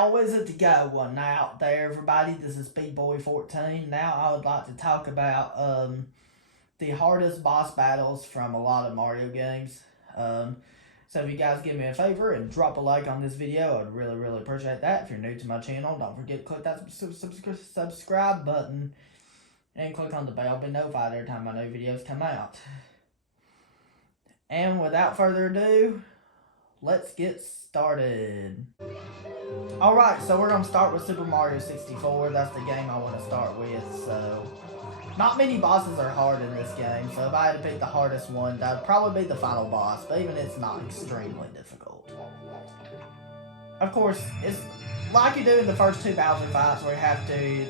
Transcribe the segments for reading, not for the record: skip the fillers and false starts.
how is it to go one out there, everybody? This is SpeedBoy14. Now I would like to talk about the hardest boss battles from a lot of Mario games. So if you guys give me a favor and drop a like on this video, I'd really appreciate that. If you're new to my channel, don't forget to click that subscribe button and click on the bell to be notified every time my new videos come out. And without further ado, let's get started. Alright, so we're going to start with Super Mario 64. That's the game I want to start with. So, not many bosses are hard in this game. So if I had to pick the hardest one, that would probably be the final boss. But even it's not extremely difficult. Of course, it's like you do in the first two Bowser fights, where you have to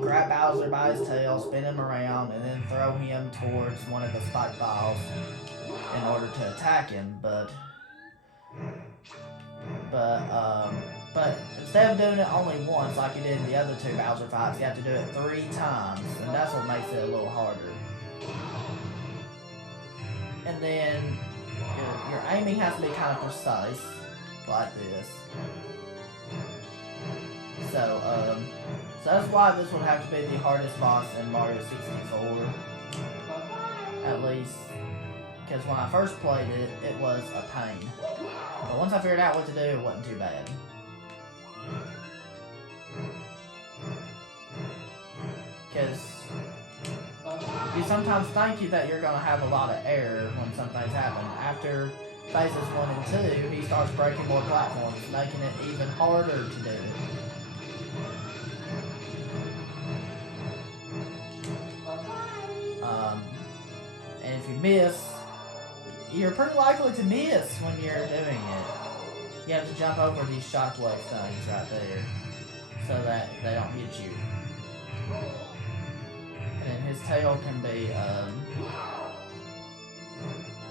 grab Bowser by his tail, spin him around, and then throw him towards one of the spike balls in order to attack him. But instead of doing it only once like you did in the other two Bowser fights, you have to do it 3 times, and that's what makes it a little harder. And then your aiming has to be kind of precise, like this. So that's why this would have to be the hardest boss in Mario 64, at least. Because when I first played it, it was a pain. But once I figured out what to do, it wasn't too bad. Because you sometimes think that you're going to have a lot of error when something's happening. After phases 1 and 2, he starts breaking more platforms, making it even harder to do it. And if you miss, you're pretty likely to miss when you're doing it. You have to jump over these shockwave things right there so that they don't hit you. And then his tail can be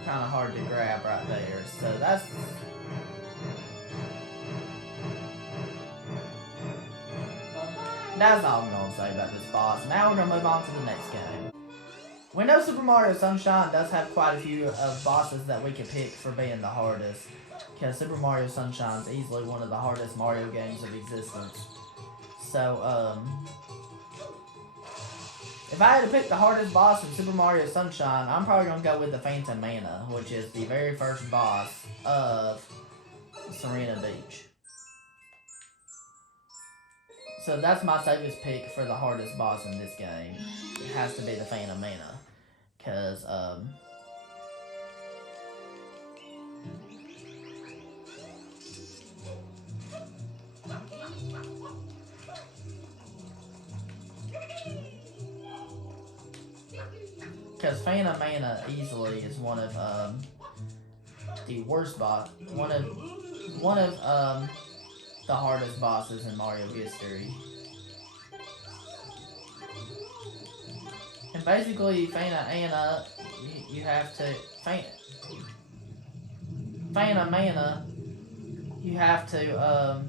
kind of hard to grab right there. So that's all I'm going to say about this boss. Now we're going to move on to the next game. We know Super Mario Sunshine does have quite a few bosses that we can pick for being the hardest. Because Super Mario Sunshine is easily one of the hardest Mario games of existence. So, if I had to pick the hardest boss in Super Mario Sunshine, I'm probably going to go with the Phantom Mana, which is the very first boss of Serena Beach. So that's my safest pick for the hardest boss in this game. It has to be the Phantom Mana. Because, Phantom Mana easily is one of the worst boss, one of the hardest bosses in Mario history. And basically, Phantom Mana, you have to Phantom Mana, you have to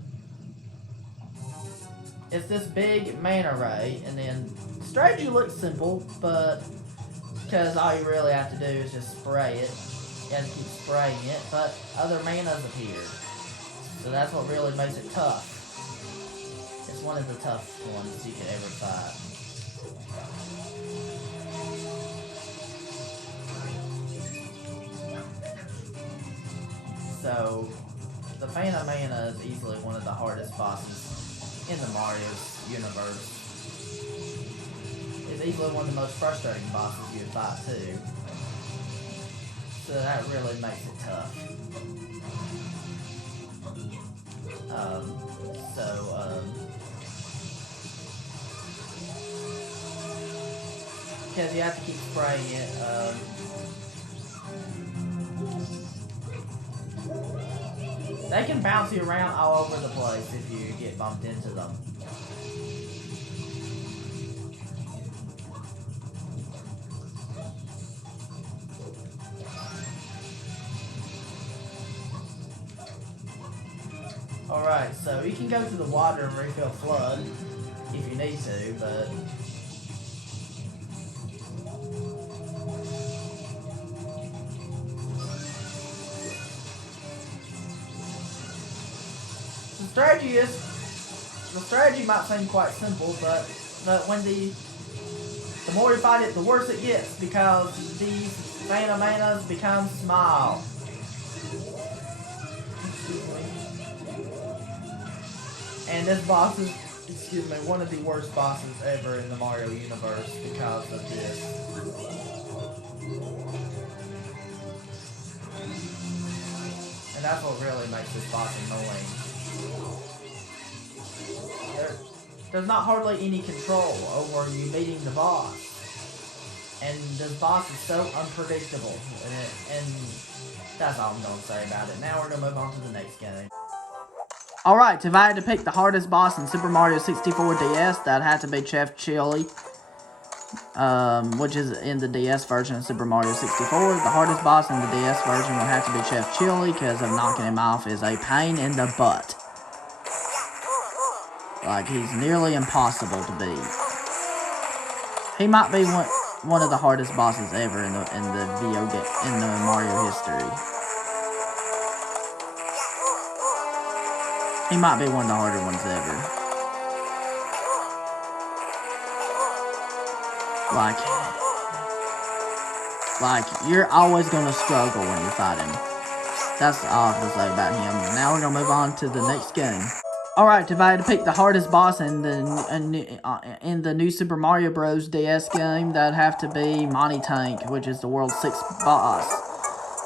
it's this big mana ray, and then the strategy looks simple, but because all you really have to do is just spray it. You have to keep spraying it, but other manas appear. So that's what really makes it tough. It's one of the toughest ones you could ever fight. So, the Phantom Mana is easily one of the hardest bosses in the Mario's universe. It's easily one of the most frustrating bosses you would fight too. So that really makes it tough. Because you have to keep spraying it, they can bounce you around all over the place if you get bumped into them. Alright, so you can go to the water and refill FLUDD if you need to, but The strategy might seem quite simple, but when the more you fight it, the worse it gets, because these Phantom Manas become small. And this boss is, one of the worst bosses ever in the Mario universe because of this. And that's what really makes this boss annoying. There's not hardly any control over you beating the boss. And this boss is so unpredictable. And that's all I'm going to say about it. Now we're going to move on to the next game. Alright, if I had to pick the hardest boss in Super Mario 64 DS, that'd have to be Chef Chili. Which is in the DS version of Super Mario 64. The hardest boss in the DS version would have to be Chef Chili, because of knocking him off is a pain in the butt. Like, he's nearly impossible to beat. He might be one of the hardest bosses ever in the Mario history. He might be one of the harder ones ever. Like, you're always gonna struggle when you fight him. That's all I have to say about him. Now we're gonna move on to the next game. Alright, if I had to pick the hardest boss in the new Super Mario Bros. DS game, that'd have to be Monty Tank, which is the world's 6th boss.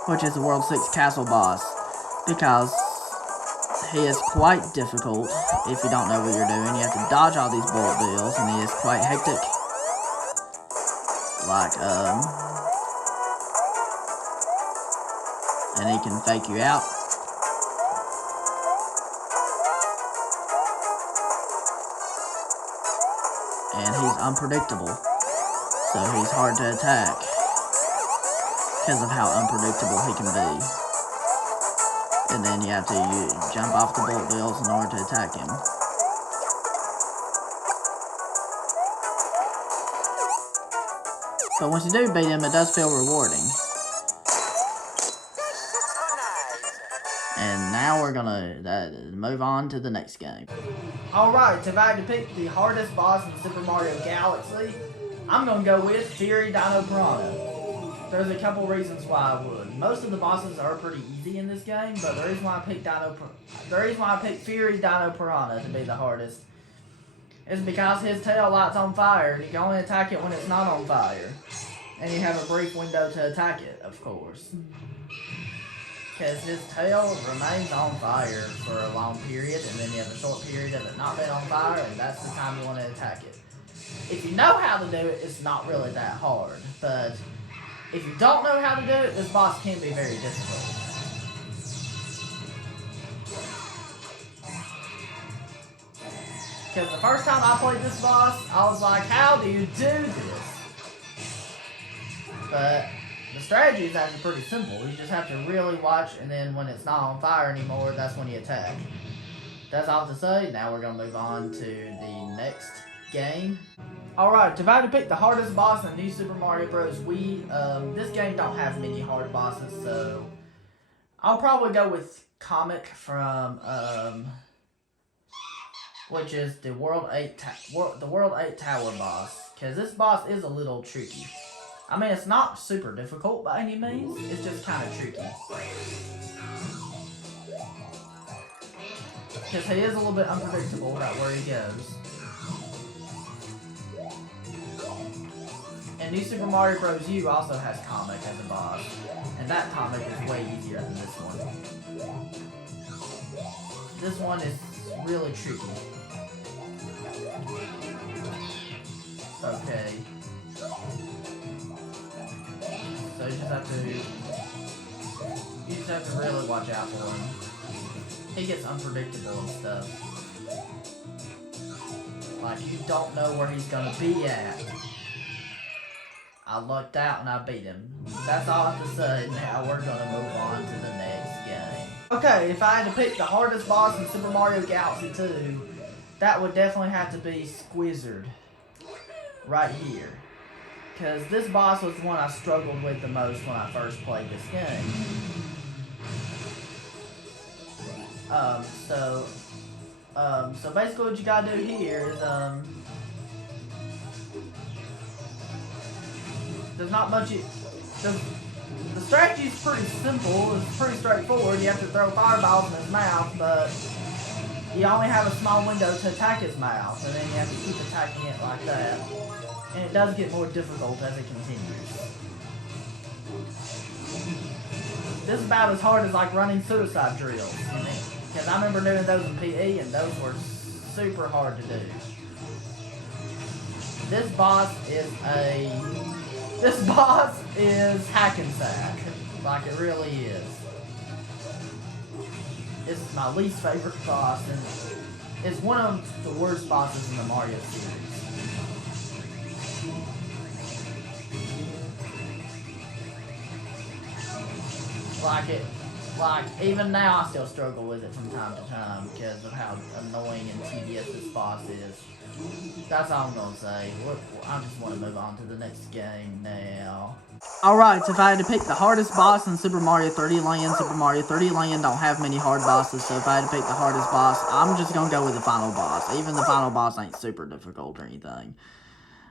Which is the world's 6th castle boss. Because he is quite difficult if you don't know what you're doing. You have to dodge all these bullet bills, and he is quite hectic. And he can fake you out. And he's unpredictable, so he's hard to attack because of how unpredictable he can be. And then you have to jump off the bullet bills in order to attack him. But once you do beat him, it does feel rewarding. And now we're gonna move on to the next game. Alright, if I had to pick the hardest boss in Super Mario Galaxy, I'm gonna go with Fury Dino Piranha. There's a couple reasons why I would. Most of the bosses are pretty easy in this game, but the reason why I picked Fury Dino Piranha to be the hardest is because his tail lights on fire, and you can only attack it when it's not on fire. And you have a brief window to attack it, of course. Because his tail remains on fire for a long period, and then you have a short period of it not being on fire, and that's the time you want to attack it. If you know how to do it, it's not really that hard. But if you don't know how to do it, this boss can be very difficult. Because the first time I played this boss, I was like, how do you do this? But the strategy is actually pretty simple. You just have to really watch, and then when it's not on fire anymore, that's when you attack. That's all to say. Now we're going to move on to the next game. Alright, if I had to pick the hardest boss in New Super Mario Bros. Wii, this game don't have many hard bosses, so I'll probably go with Comic from, which is the World 8 Tower boss, because this boss is a little tricky. I mean, it's not super difficult by any means, it's just kind of tricky. Because he is a little bit unpredictable about where he goes. And New Super Mario Bros. U also has Comic as a boss, and that Comic is way easier than this one. This one is really tricky. Okay. So you just have to really watch out for him. He gets unpredictable and stuff. Like, you don't know where he's gonna be at. I lucked out and I beat him. That's all I have to say. Now we're gonna move on to the next game. Okay, if I had to pick the hardest boss in Super Mario Galaxy 2, that would definitely have to be Squizzard. Right here. Because this boss was the one I struggled with the most when I first played this game. So basically what you gotta do here is, there's not much, the strategy is pretty simple, it's pretty straightforward. You have to throw fireballs in his mouth, but you only have a small window to attack his mouth, and then you have to keep attacking it like that. And it does get more difficult as it continues. This is about as hard as like running suicide drills, because I remember doing those in PE, and those were super hard to do. This boss is hack and sack, like it really is. This is my least favorite boss, and it's one of the worst bosses in the Mario series. Like, even now I still struggle with it from time to time because of how annoying and tedious this boss is. That's all I'm gonna say. I just want to move on to the next game now. Alright, so if I had to pick the hardest boss in Super Mario 3D Land, Super Mario 3D Land don't have many hard bosses, so if I had to pick the hardest boss, I'm just gonna go with the final boss. Even the final boss ain't super difficult or anything.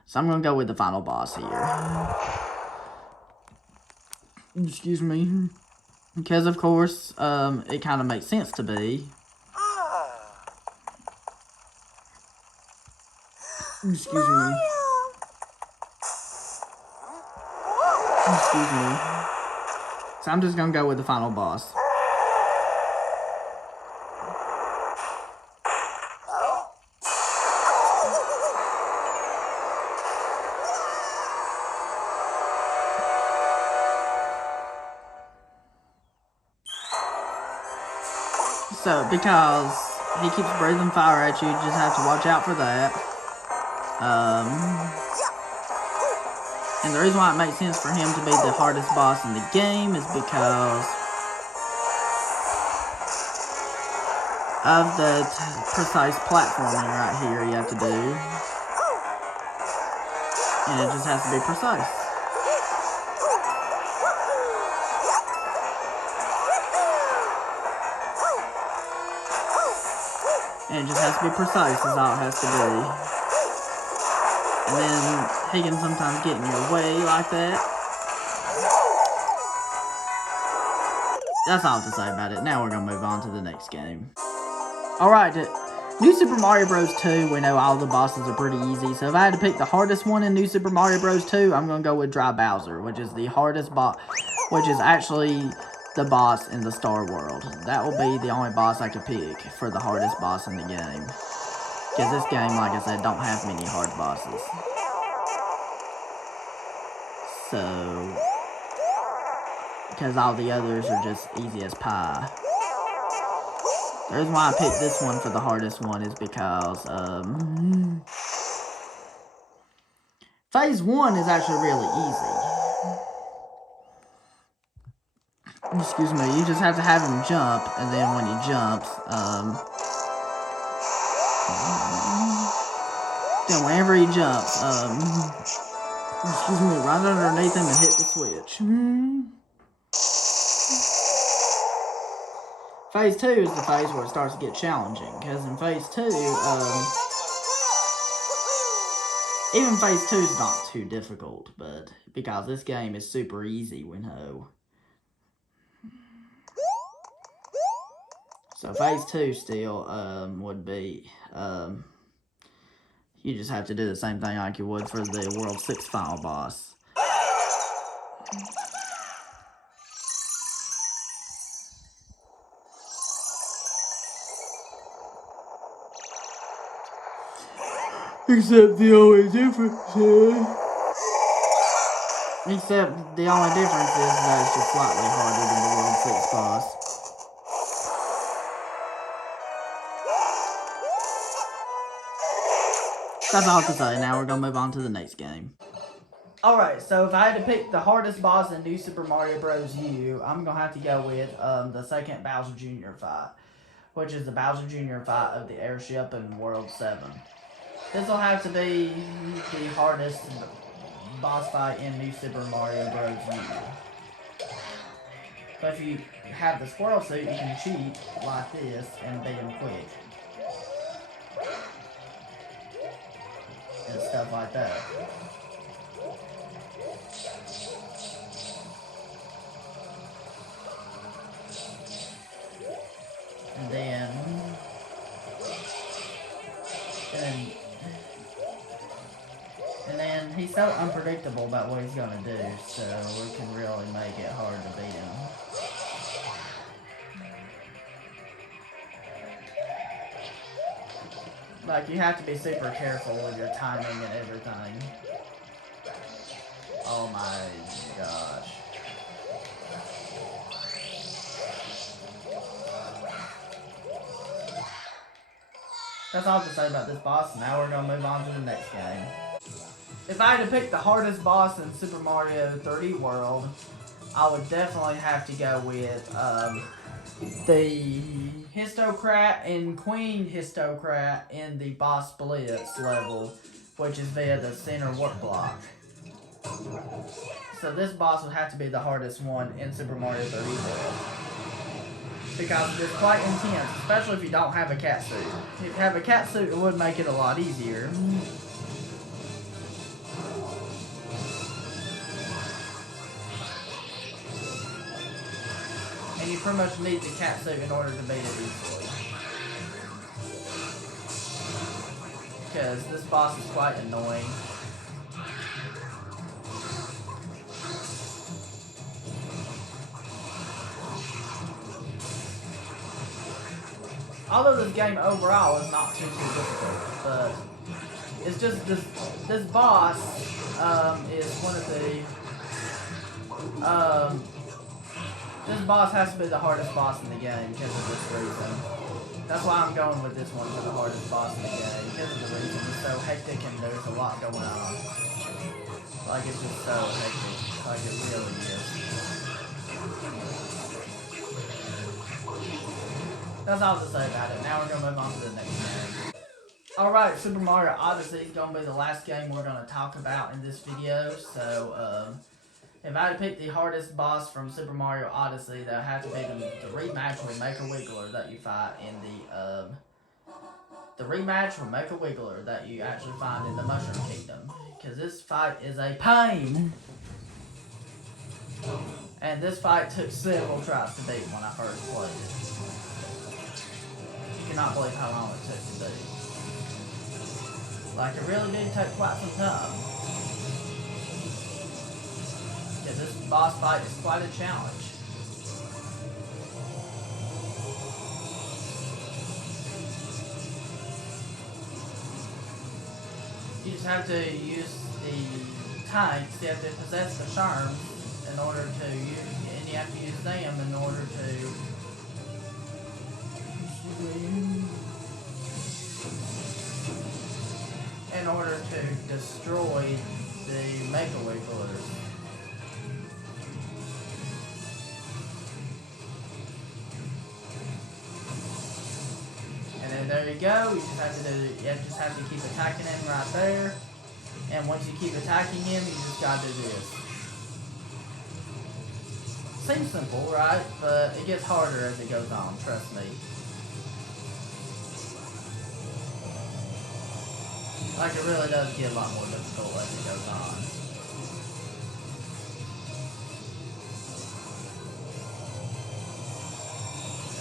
So I'm gonna go with the final boss here. Excuse me. Because, of course, it kind of makes sense to be. Excuse me. Excuse me. So I'm just gonna go with the final boss. So, because he keeps breathing fire at you, you just have to watch out for that. And the reason why it makes sense for him to be the hardest boss in the game is because of the precise platforming right here you have to do. And it just has to be precise. And it just has to be precise, is all it has to be. And then he can sometimes get in your way like that. That's all I have to say about it. Now we're going to move on to the next game. Alright, New Super Mario Bros. 2, we know all the bosses are pretty easy. So if I had to pick the hardest one in New Super Mario Bros. 2, I'm going to go with Dry Bowser, which is the hardest boss, which is actually the boss in the Star World. That will be the only boss I could pick for the hardest boss in the game. Because this game, like I said, don't have many hard bosses. So, because all the others are just easy as pie. The reason why I picked this one for the hardest one is because, Phase 1 is actually really easy. Excuse me, you just have to have him jump, and then when he jumps, then whenever he jumps, excuse me, right underneath him and hit the switch. Phase 2 is the phase where it starts to get challenging, because in Phase 2, even Phase 2 is not too difficult, but because this game is super easy, we know. So Phase 2 still, would be, you just have to do the same thing like you would for the World 6 final boss. Except the only difference is that it's just slightly harder than the World 6 boss. That's all to say. Now we're going to move on to the next game. Alright, so if I had to pick the hardest boss in New Super Mario Bros. U, I'm going to have to go with the second Bowser Jr. fight, which is the Bowser Jr. fight of the airship in World 7. This will have to be the hardest boss fight in New Super Mario Bros. U. But if you have the squirrel suit, you can cheat like this and beat him quick. And stuff like that. And then he's so unpredictable about what he's gonna do, so we can really make it hard to beat him. Like, you have to be super careful with your timing and everything. Oh my gosh. That's all I have to say about this boss. Now we're gonna move on to the next game. If I had to pick the hardest boss in Super Mario 3D World, I would definitely have to go with the Histocrat and Queen Histocrat in the Boss Blitz level, which is via the center warp block. So this boss would have to be the hardest one in Super Mario 3D World, because it's quite intense, especially if you don't have a cat suit. If you have a cat suit, it would make it a lot easier. And you pretty much need the cat suit in order to beat it easily. Because this boss is quite annoying. Although this game overall is not too difficult, but it's just this boss is one of the this boss has to be the hardest boss in the game because of this reason. That's why I'm going with this one for the hardest boss in the game, because of the reason it's so hectic and there's a lot going on. Like, it's just so hectic. Like, it really is. That's all to say about it. Now we're going to move on to the next game. Alright, Super Mario Odyssey is going to be the last game we're going to talk about in this video. So, if I had to pick the hardest boss from Super Mario Odyssey, that would have to be the rematch with Mecha Wiggler that you fight in the rematch with Mecha Wiggler that you actually find in the Mushroom Kingdom. Because this fight is a pain. And this fight took several tries to beat when I first played it. I cannot believe how long it took to beat. Like, it really did take quite some time. Because this boss fight is quite a challenge. You just have to use the tanks, you have to possess the charms in order to use, and you have to use them in order to destroy the Mecha Wigglers. And then there you go. You just have to keep attacking him right there. And once you keep attacking him, you just gotta do this. Seems simple, right? But it gets harder as it goes on, trust me. Like, it really does get a lot more difficult as it goes on.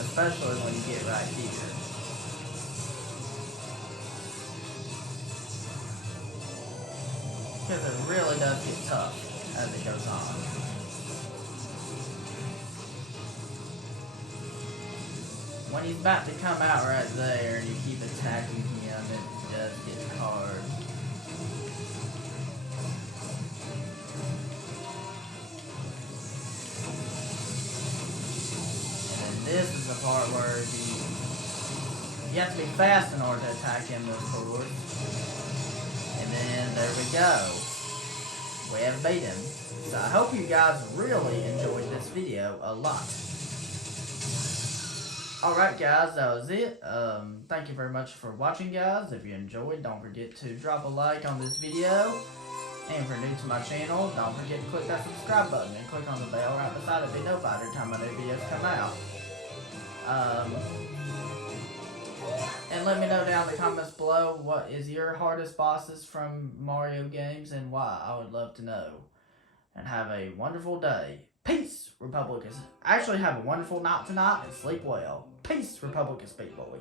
Especially when you get right here. Because it really does get tough as it goes on. When he's about to come out right there and you keep attacking him, it does get hard. And then this is the part where you have to be fast in order to attack him, of course. And then there we go. We have beat him. So I hope you guys really enjoyed this video a lot. Alright guys, that was it. Thank you very much for watching, guys. If you enjoyed, don't forget to drop a like on this video. And if you're new to my channel, don't forget to click that subscribe button and click on the bell right beside it to be notified every time my new videos come out. And let me know down in the comments below what is your hardest bosses from Mario games and why. I would love to know. And have a wonderful day. Peace, Republicans. Actually, have a wonderful night tonight and sleep well. Peace, Republicans, big boy.